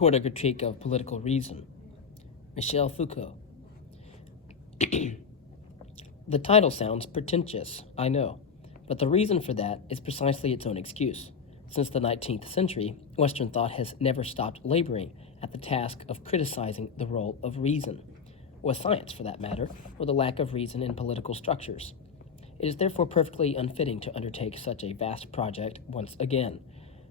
toward a critique of political reason. Michel Foucault. The title sounds pretentious, I know, but the reason for that is precisely its own excuse. Since the 19th century, Western thought has never stopped laboring at the task of criticizing the role of reason, or science for that matter, or the lack of reason in political structures. It is therefore perfectly unfitting to undertake such a vast project once again.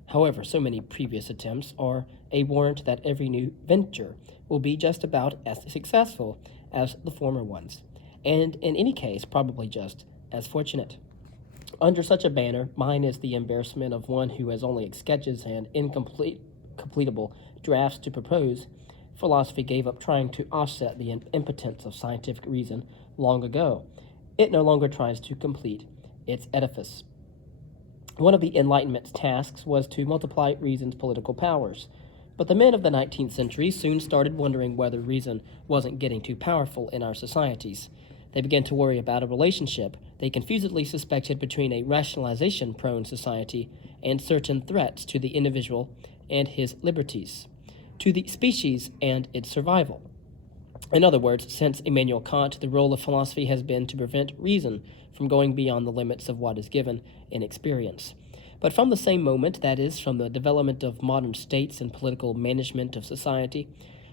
However, so many previous attempts are a warrant that every new venture will be just about as successful as the former ones, and in any case probably just as fortunate. Under such a banner, mine is the embarrassment of one who has only sketches and completable drafts to propose. Philosophy gave up trying to offset the impotence of scientific reason long ago. It no longer tries to complete its edifice. One of the Enlightenment's tasks was to multiply reason's political powers, but the men of the 19th century soon started wondering whether reason wasn't getting too powerful in our societies. They began to worry about a relationship they confusedly suspected between a rationalization-prone society and certain threats to the individual and his liberties, to the species and its survival. In other words, since Immanuel Kant, the role of philosophy has been to prevent reason from going beyond the limits of what is given in experience. But from the same moment, that is, from the development of modern states and political management of society,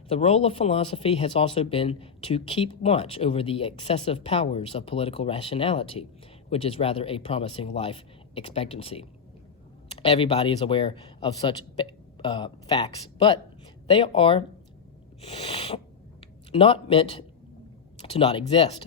the role of philosophy has also been to keep watch over the excessive powers of political rationality, which is rather a promising life expectancy. Everybody is aware of such facts, but they are not meant to not exist.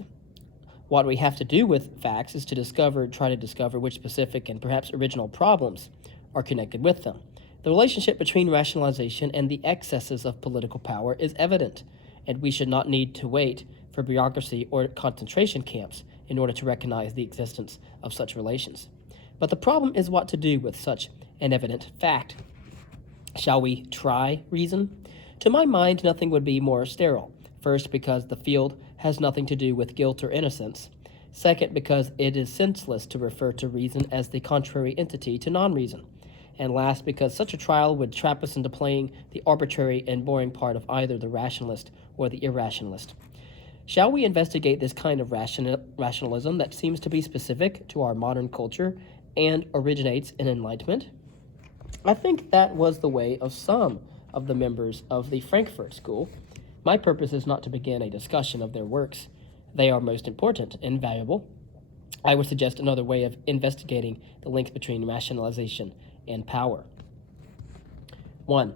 What we have to do with facts is to try to discover which specific and perhaps original problems are connected with them. The relationship between rationalization and the excesses of political power is evident, and we should not need to wait for bureaucracy or concentration camps in order to recognize the existence of such relations. But the problem is what to do with such an evident fact. Shall we try reason? To my mind, nothing would be more sterile. First, because the field has nothing to do with guilt or innocence. Second, because it is senseless to refer to reason as the contrary entity to non-reason. And last, because such a trial would trap us into playing the arbitrary and boring part of either the rationalist or the irrationalist. Shall we investigate this kind of rationalism that seems to be specific to our modern culture and originates in Enlightenment? I think that was the way of some of the members of the Frankfurt School. My purpose is not to begin a discussion of their works. They are most important and valuable. I would suggest another way of investigating the link between rationalization and power. 1.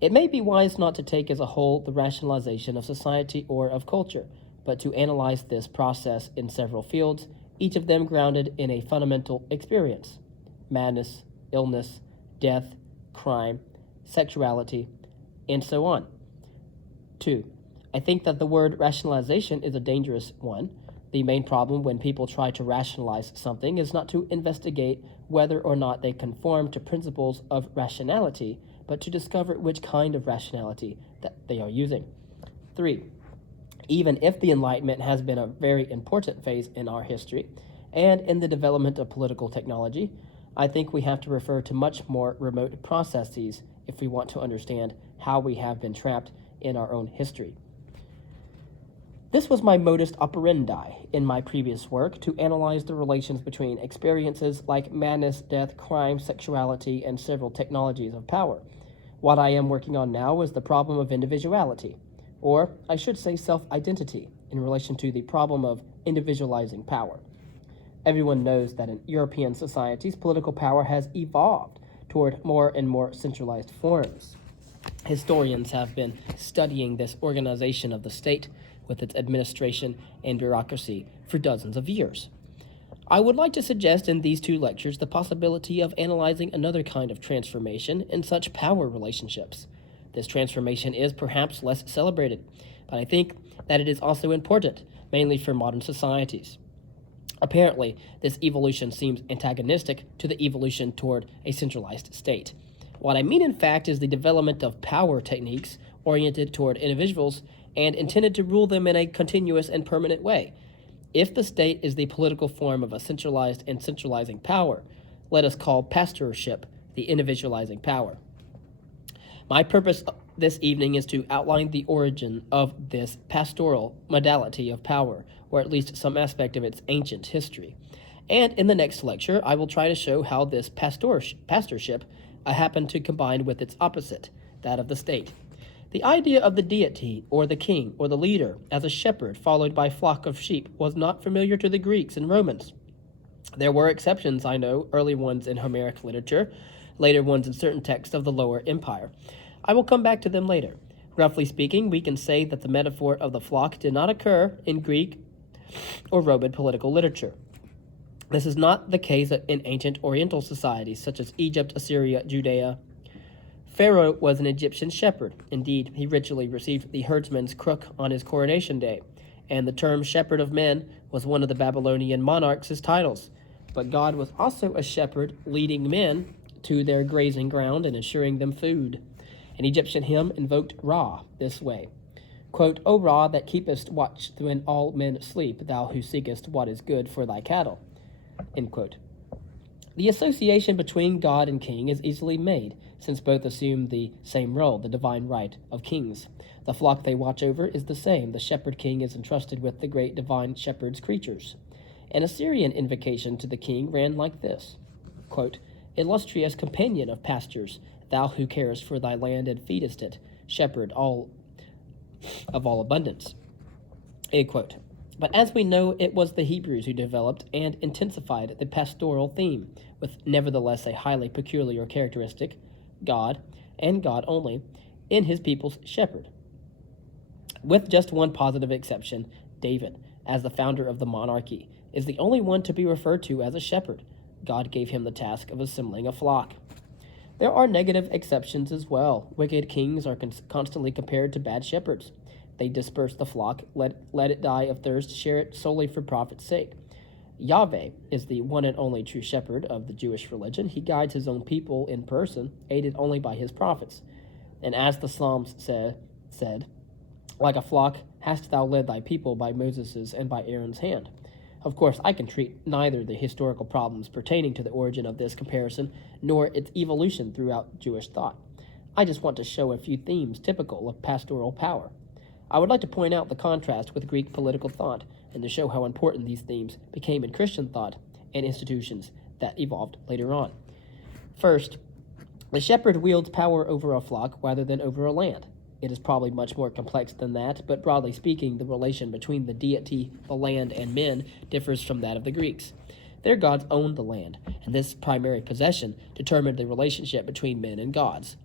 It may be wise not to take as a whole the rationalization of society or of culture, but to analyze this process in several fields, each of them grounded in a fundamental experience: madness, illness, death, crime, sexuality, and so on. 2. I think that the word rationalization is a dangerous one. The main problem when people try to rationalize something is not to investigate whether or not they conform to principles of rationality, but to discover which kind of rationality that they are using. 3. Even if the Enlightenment has been a very important phase in our history and in the development of political technology, I think we have to refer to much more remote processes if we want to understand how we have been trapped in our own history. This was my modus operandi in my previous work, to analyze the relations between experiences like madness, death, crime, sexuality, and several technologies of power. What I am working on now is the problem of individuality, or I should say self-identity, in relation to the problem of individualizing power. Everyone knows that in European societies, political power has evolved toward more and more centralized forms. Historians have been studying this organization of the state with its administration and bureaucracy for dozens of years. I would like to suggest in these two lectures the possibility of analyzing another kind of transformation in such power relationships. This transformation is perhaps less celebrated, but I think that it is also important, mainly for modern societies. Apparently, this evolution seems antagonistic to the evolution toward a centralized state. What I mean, in fact, is the development of power techniques oriented toward individuals and intended to rule them in a continuous and permanent way. If the state is the political form of a centralized and centralizing power, let us call pastorship the individualizing power. My purpose this evening is to outline the origin of this pastoral modality of power, or at least some aspect of its ancient history. And in the next lecture, I will try to show how this pastorship happened to combine with its opposite, that of the state. The idea of the deity, or the king, or the leader, as a shepherd followed by a flock of sheep was not familiar to the Greeks and Romans. There were exceptions, I know, early ones in Homeric literature, later ones in certain texts of the Lower Empire. I will come back to them later. Roughly speaking, we can say that the metaphor of the flock did not occur in Greek or Roman political literature. This is not the case in ancient Oriental societies such as Egypt, Assyria, Judea. Pharaoh was an Egyptian shepherd. Indeed, he ritually received the herdsman's crook on his coronation day, and the term shepherd of men was one of the Babylonian monarchs' titles. But God was also a shepherd, leading men to their grazing ground and assuring them food. An Egyptian hymn invoked Ra this way, quote, O Ra, that keepest watch when all men sleep, thou who seekest what is good for thy cattle, end quote. The association between God and king is easily made, since both assume the same role, the divine right of kings. The flock they watch over is the same. The shepherd king is entrusted with the great divine shepherd's creatures. An Assyrian invocation to the king ran like this, quote, Illustrious companion of pastures, thou who carest for thy land and feedest it, shepherd of all abundance, end quote. But as we know, it was the Hebrews who developed and intensified the pastoral theme, with nevertheless a highly peculiar characteristic, God, and God only, in his people's shepherd. With just one positive exception, David, as the founder of the monarchy, is the only one to be referred to as a shepherd. God gave him the task of assembling a flock. There are negative exceptions as well. Wicked kings are constantly compared to bad shepherds. They disperse the flock, let it die of thirst, share it solely for profit's sake. Yahweh is the one and only true shepherd of the Jewish religion. He guides his own people in person, aided only by his prophets. And as the Psalms said, like a flock hast thou led thy people by Moses' and by Aaron's hand. Of course, I can treat neither the historical problems pertaining to the origin of this comparison nor its evolution throughout Jewish thought. I just want to show a few themes typical of pastoral power. I would like to point out the contrast with Greek political thought and to show how important these themes became in Christian thought and institutions that evolved later on. First, the shepherd wields power over a flock rather than over a land. It is probably much more complex than that, but broadly speaking, the relation between the deity, the land, and men differs from that of the Greeks. Their gods owned the land, and this primary possession determined the relationship between men and gods.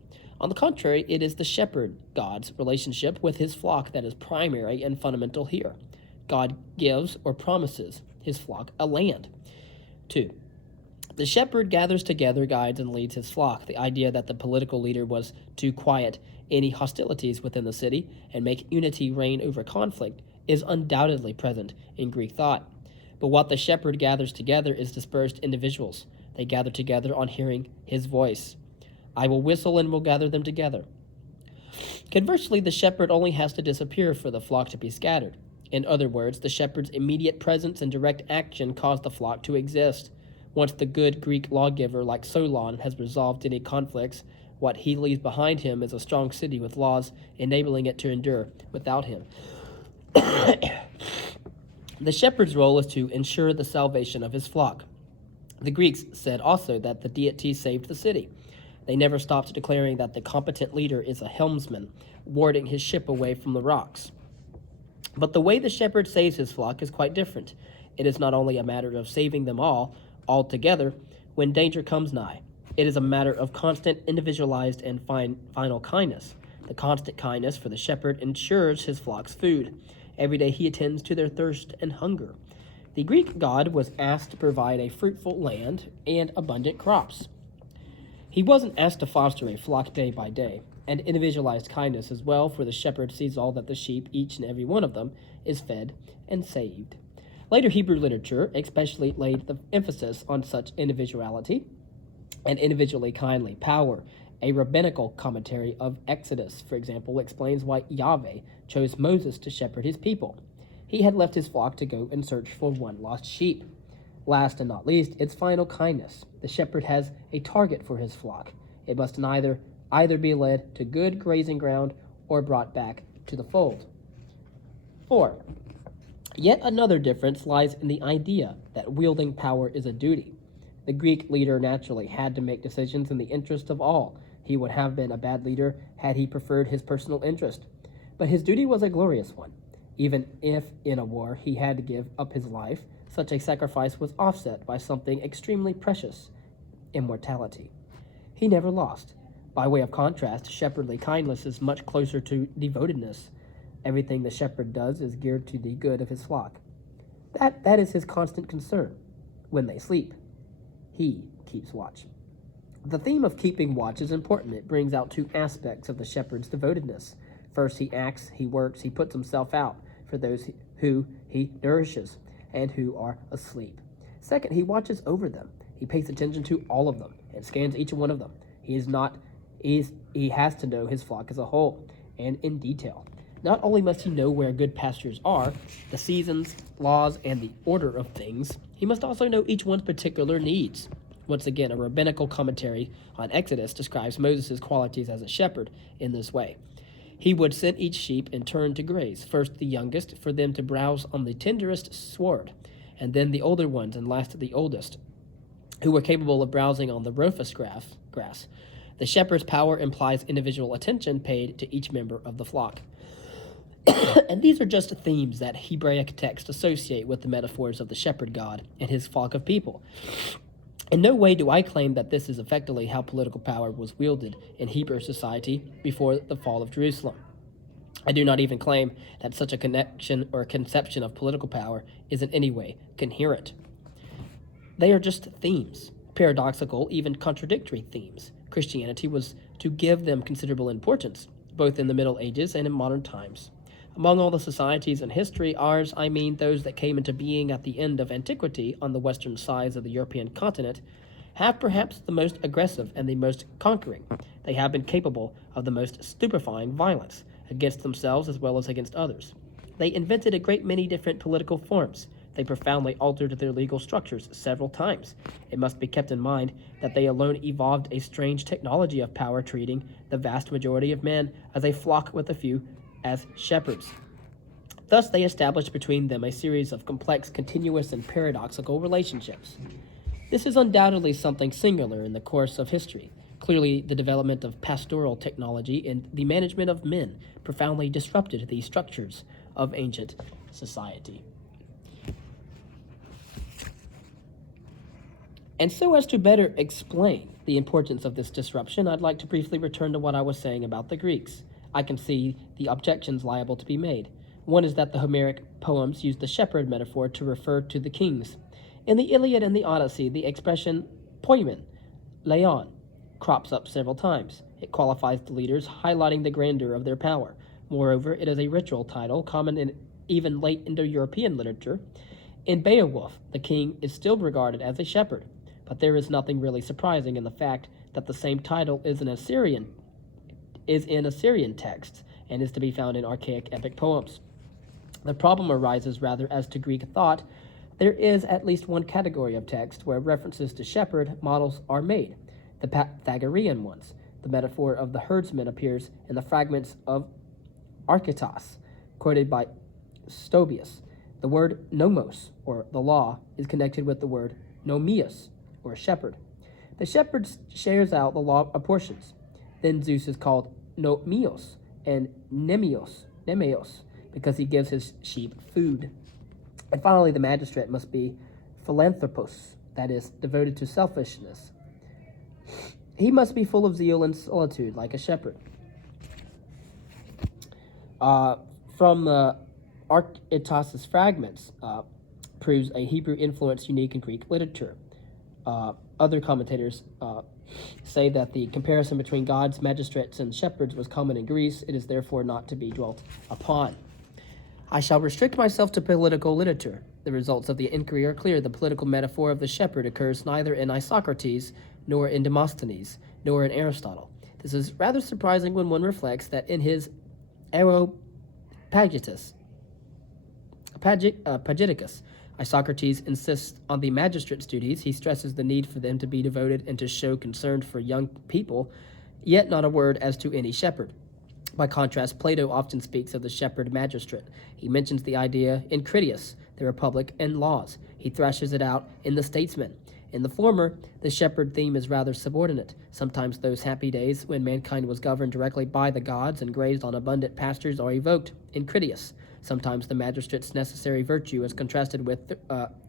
On the contrary, it is the shepherd god's relationship with his flock that is primary and fundamental here. God gives or promises his flock a land. 2. The shepherd gathers together, guides, and leads his flock. The idea that the political leader was to quiet any hostilities within the city and make unity reign over conflict is undoubtedly present in Greek thought. But what the shepherd gathers together is dispersed individuals. They gather together on hearing his voice. I will whistle and will gather them together. Conversely, the shepherd only has to disappear for the flock to be scattered. In other words, the shepherd's immediate presence and direct action cause the flock to exist. Once the good Greek lawgiver like Solon has resolved any conflicts, what he leaves behind him is a strong city with laws enabling it to endure without him. The shepherd's role is to ensure the salvation of his flock. The Greeks said also that the deity saved the city. They never stopped declaring that the competent leader is a helmsman, warding his ship away from the rocks. But the way the shepherd saves his flock is quite different. It is not only a matter of saving them all together, when danger comes nigh. It is a matter of constant, individualized, and final kindness. The constant kindness for the shepherd ensures his flock's food. Every day he attends to their thirst and hunger. The Greek god was asked to provide a fruitful land and abundant crops. He wasn't asked to foster a flock day by day, and individualized kindness as well, for the shepherd sees all that the sheep, each and every one of them, is fed and saved. Later Hebrew literature especially laid the emphasis on such individuality and individually kindly power. A rabbinical commentary of Exodus, for example, explains why Yahweh chose Moses to shepherd his people. He had left his flock to go and search for one lost sheep. Last and not least, its final kindness. The shepherd has a target for his flock. It must neither either be led to good grazing ground or brought back to the fold. 4. Yet another difference lies in the idea that wielding power is a duty. The Greek leader naturally had to make decisions in the interest of all. He would have been a bad leader had he preferred his personal interest. But his duty was a glorious one. Even if in a war he had to give up his life, such a sacrifice was offset by something extremely precious: immortality. He never lost. By way of contrast, shepherdly kindness is much closer to devotedness. Everything the shepherd does is geared to the good of his flock. That is his constant concern. When they sleep, he keeps watch. The theme of keeping watch is important. It brings out two aspects of the shepherd's devotedness. First, he acts, he works, he puts himself out for those who he nourishes and who are asleep. Second, he watches over them. He pays attention to all of them and scans each one of them. He has to know his flock as a whole and in detail. Not only must he know where good pastures are, the seasons, laws, and the order of things, he must also know each one's particular needs. Once again, a rabbinical commentary on Exodus describes Moses' qualities as a shepherd in this way. He would send each sheep in turn to graze, first the youngest, for them to browse on the tenderest sward, and then the older ones, and last the oldest, who were capable of browsing on the rufous grass. The shepherd's power implies individual attention paid to each member of the flock. And these are just themes that Hebraic texts associate with the metaphors of the shepherd god and his flock of people. In no way do I claim that this is effectively how political power was wielded in Hebrew society before the fall of Jerusalem. I do not even claim that such a connection or conception of political power is in any way coherent. They are just themes, paradoxical, even contradictory themes. Christianity was to give them considerable importance, both in the Middle Ages and in modern times. Among all the societies in history, ours, I mean those that came into being at the end of antiquity on the western sides of the European continent, have perhaps the most aggressive and the most conquering. They have been capable of the most stupefying violence, against themselves as well as against others. They invented a great many different political forms. They profoundly altered their legal structures several times. It must be kept in mind that they alone evolved a strange technology of power, treating the vast majority of men as a flock with a few as shepherds. Thus they established between them a series of complex, continuous, and paradoxical relationships. This is undoubtedly something singular in the course of history. Clearly, the development of pastoral technology and the management of men profoundly disrupted the structures of ancient society. And so as to better explain the importance of this disruption, I'd like to briefly return to what I was saying about the Greeks. I can see the objections liable to be made. One is that the Homeric poems use the shepherd metaphor to refer to the kings. In the Iliad and the Odyssey, the expression poimen, leon, crops up several times. It qualifies the leaders, highlighting the grandeur of their power. Moreover, it is a ritual title, common in even late Indo-European literature. In Beowulf, the king is still regarded as a shepherd, but there is nothing really surprising in the fact that the same title is in Assyrian texts and is to be found in archaic epic poems. The problem arises rather as to Greek thought. There is at least one category of text where references to shepherd models are made, the Pythagorean ones. The metaphor of the herdsman appears in the fragments of Archytas, quoted by Stobaeus. The word nomos, or the law, is connected with the word nomios, or shepherd. The shepherd shares out the law of portions. Then Zeus is called Nomios and Nemeos, because he gives his sheep food. And finally, the magistrate must be philanthropos, that is, devoted to selfishness. He must be full of zeal and solitude, like a shepherd. From Archytas' fragments proves a Hebrew influence unique in Greek literature. Other commentators say that the comparison between gods, magistrates, and shepherds was common in Greece. It is therefore not to be dwelt upon. I shall restrict myself to political literature. The results of the inquiry are clear. The political metaphor of the shepherd occurs neither in Isocrates, nor in Demosthenes, nor in Aristotle. This is rather surprising when one reflects that in his Areopagiticus, Isocrates insists on the magistrate's duties. He stresses the need for them to be devoted and to show concern for young people yet not a word as to any shepherd. By contrast, Plato often speaks of the shepherd magistrate. He mentions the idea in Critias, the Republic, and Laws. He thrashes it out in the Statesman. In the former, the shepherd theme is rather subordinate. Sometimes those happy days when mankind was governed directly by the gods and grazed on abundant pastures are evoked in Critias. Sometimes the magistrate's necessary virtue is contrasted with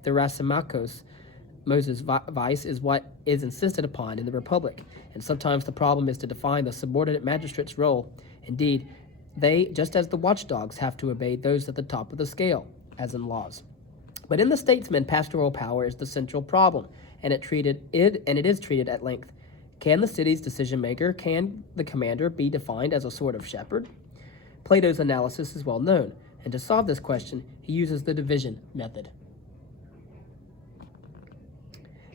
Thrasymachos. Moses' vice is what is insisted upon in the Republic, and sometimes the problem is to define the subordinate magistrate's role. Indeed, they, just as the watchdogs, have to obey those at the top of the scale, as in Laws. But in the Statesman, pastoral power is the central problem, and it is treated at length. Can the city's decision-maker, can the commander be defined as a sort of shepherd? Plato's analysis is well known, and to solve this question, he uses the division method.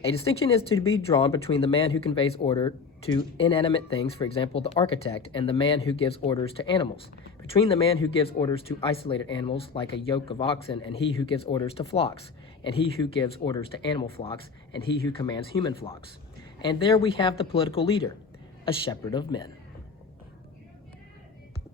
A distinction is to be drawn between the man who conveys order to inanimate things, for example, the architect, and the man who gives orders to animals. Between the man who gives orders to isolated animals, like a yoke of oxen, and he who gives orders to flocks, and he who gives orders to animal flocks, and he who commands human flocks. And there we have the political leader, a shepherd of men.